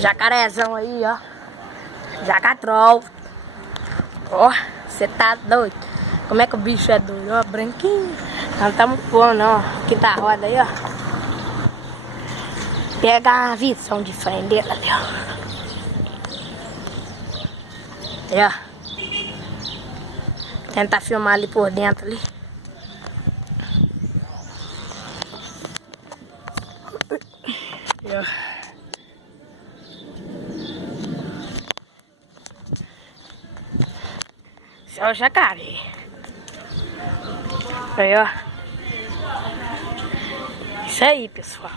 Jacarezão aí, ó. Jacatrol. Ó, você tá doido. Como é que o bicho é doido, ó, branquinho. Não tá muito bom não, ó. Aqui tá a roda aí, ó. Pega a visão de frente dele ali, ó. Aí, ó. Tentar filmar ali por dentro ali. Aí, ó. Esse é o jacaré. Aí, ó. Isso aí, pessoal.